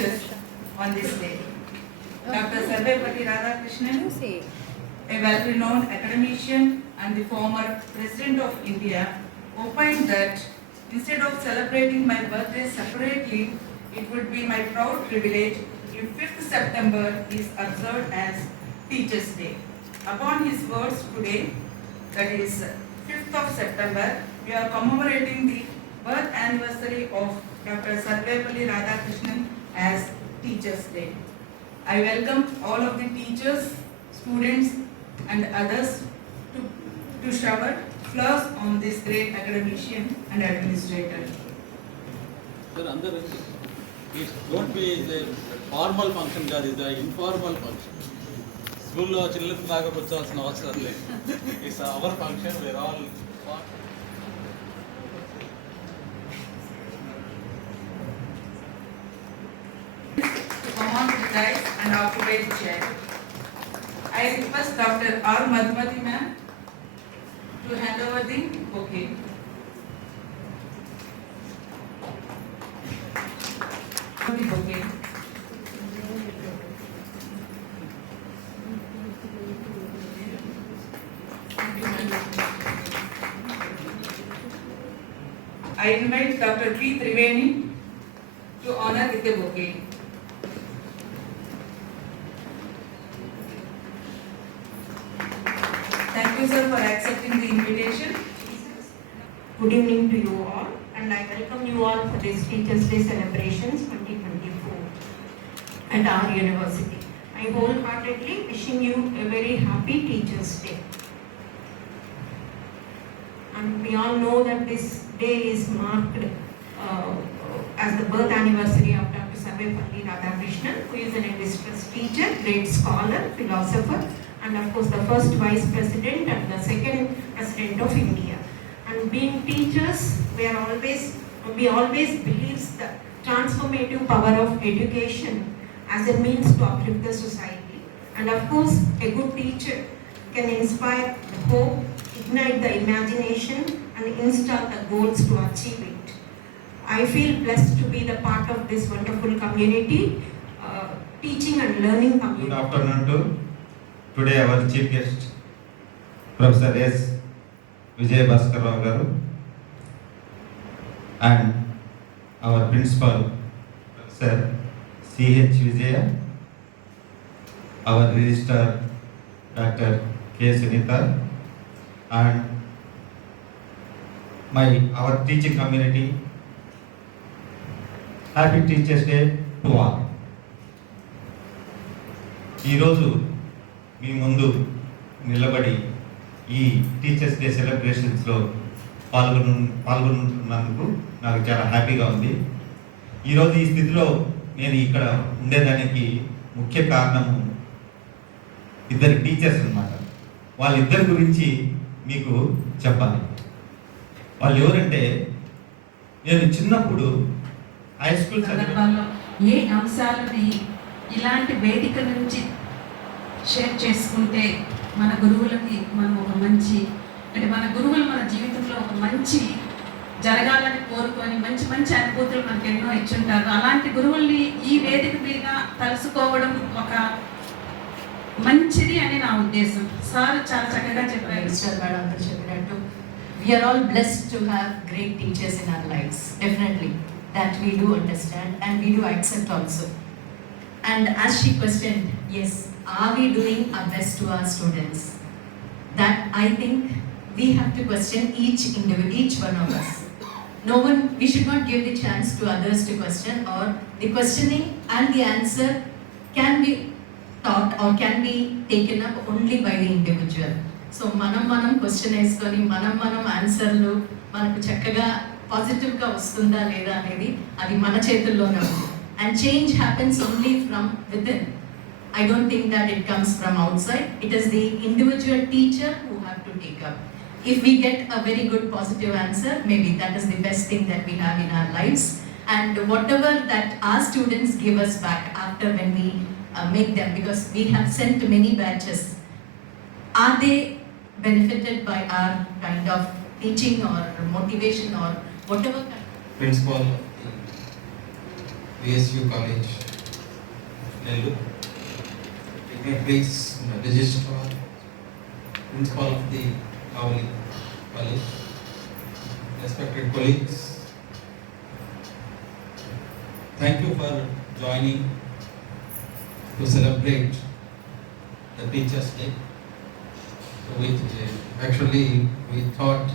teachers on this day. Dr. Sarvepalli Radhakrishnan, a well-renowned academician and the former President of India, opined that instead of celebrating my birthday separately, it would be my proud privilege if 5th September is observed as Teachers' Day. Upon his words today, that is 5th of September, we are commemorating the birth anniversary of Dr. Sarvepalli Radhakrishnan as Teachers' Day. I welcome all of the teachers, students and others to shower flowers on this great academician and administrator. Sir, it won't be the formal function, it is the informal function. School children laga kuchalsina avasaram ledhu. It's our function, we are all to come on to the dais and occupy the chair. I request Dr. R. Madhumati ma'am to hand over the bouquet. The bouquet. I invite Dr. P. Triveni to honor with the bouquet. Thank you, sir, for accepting the invitation. Good evening to you all, and I welcome you all for this Teachers' Day celebrations 2024 at our university. I wholeheartedly wishing you a very happy Teachers' Day. And we all know that this day is marked as the birth anniversary of Dr. Sarvepalli Radhakrishnan, who is an illustrious teacher, great scholar, philosopher, and of course the first Vice President and the second President of India. And being teachers, we always believes the transformative power of education as a means to uplift the society. And of course, a good teacher can inspire hope, ignite the imagination, and install the goals to achieve it. I feel blessed to be the part of this wonderful community, teaching and learning community. Good afternoon to today our chief guest, Professor S. Vijay Bhaskar Rao garu, and our principal, Professor C.H. Vijaya, our registrar, Dr. K. Sunita, and our teaching community. Happy Teachers Day to all. ఈరోజు మీ ముందు నిలబడి ఈ teachers day సెలబ్రేషన్స్లో పాల్గొంటున్నందుకు నాకు చాలా హ్యాపీగా ఉంది. ఈరోజు ఈ స్థితిలో నేను ఇక్కడ ఉండేదానికి ముఖ్య కారణము ఇద్దరు టీచర్స్ అన్నమాట. వాళ్ళిద్దరి గురించి మీకు చెప్పాలి. వాళ్ళు ఎవరంటే, నేను చిన్నప్పుడు హై స్కూల్ సందర్భాల్లో ఏ అంశాలని ఇలాంటి వేదిక నుంచి షేర్ చేసుకుంటే మన గురువులకి మనం ఒక మంచి మన గురువులు మన జీవితంలో ఒక మంచి జరగాలని కోరుకొని మంచి మంచి అనుభూతులు మనకు ఎన్నో ఇచ్చుంటారు. అలాంటి గురువుల్ని ఈ వేదిక మీద తలుసుకోవడం ఒక మంచిది అని నా ఉద్దేశం. సార్ చాలా చక్కగా చెప్పారు. We are all blessed to have great teachers in our lives, definitely, that we do understand and we do accept also. And as she questioned, yes, are we doing our best to our students? That I think we have to question each one of us. We should not give the chance to others to question, or the questioning and the answer can be taught or can be taken up only by the individual. So మనం question వేసుకొని మనం ఆన్సర్లు మనకు చక్కగా పాజిటివ్గా వస్తుందా లేదా అనేది అది మన చేతుల్లోనే ఉంది. And change happens only from within. I don't think that it comes from out side. It is the individual teacher who have to take up. If we get a very good positive answer, maybe that is the best thing that we have in our lives. And whatever that our students give us back after when we make them, because we have sent many batches, are they benefited by our kind of teaching or motivation or whatever? Principal, VSU College, Nellore. May I please registrar, principal of the Kavali College, respected colleagues, thank you for joining to celebrate the Teachers' Day. So we thought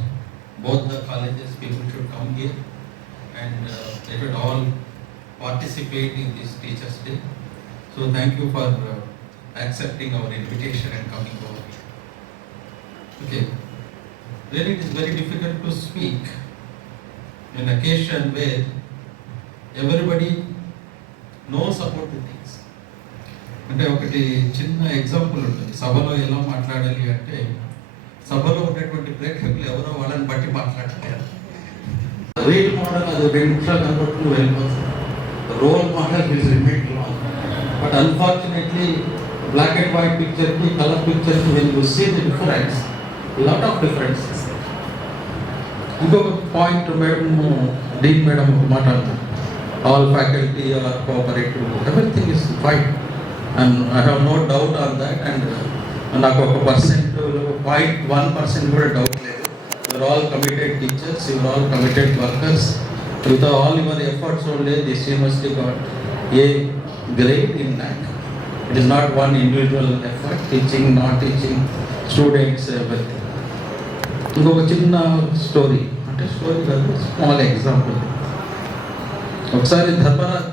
both the colleges people should come here and they should all participate in this Teachers' Day. So thank you for accepting our invitation and coming over here. Okay, really it is very difficult to speak in an occasion where everybody knows about the things. అంటే ఒకటి చిన్న example ఉంటుంది, సభలో ఎలా మాట్లాడాలి అంటే సభలో ఉన్నటువంటి ప్రేక్షకులు ఎవరో వాళ్ళని బట్టి మాట్లాడతారు. రీల్ మోడల్ అది 2 నిమిషాలు కనబడుతూ వెళ్ళిపోతుంది. Role model is remain long. But unfortunately black and white picture కి కలర్ పిక్చర్ కి when you see the difference, lot of differences. ఇంకొక పాయింట్ మేడం, డీన్ మేడం మాట్లాడతారు, all faculty are cooperative, everything is fine. And I have no doubt on that, and నాకు ఒక 0.1% కూడా doubt లేదు. You are all committed teachers, you are all committed workers. With all your efforts only this university got a grade in NAC. It is not one individual effort, teaching, not teaching, students, everything. ఇంకొక చిన్న story, అంటే story కాదు, small example. ఒకసారి ధర్మరాజు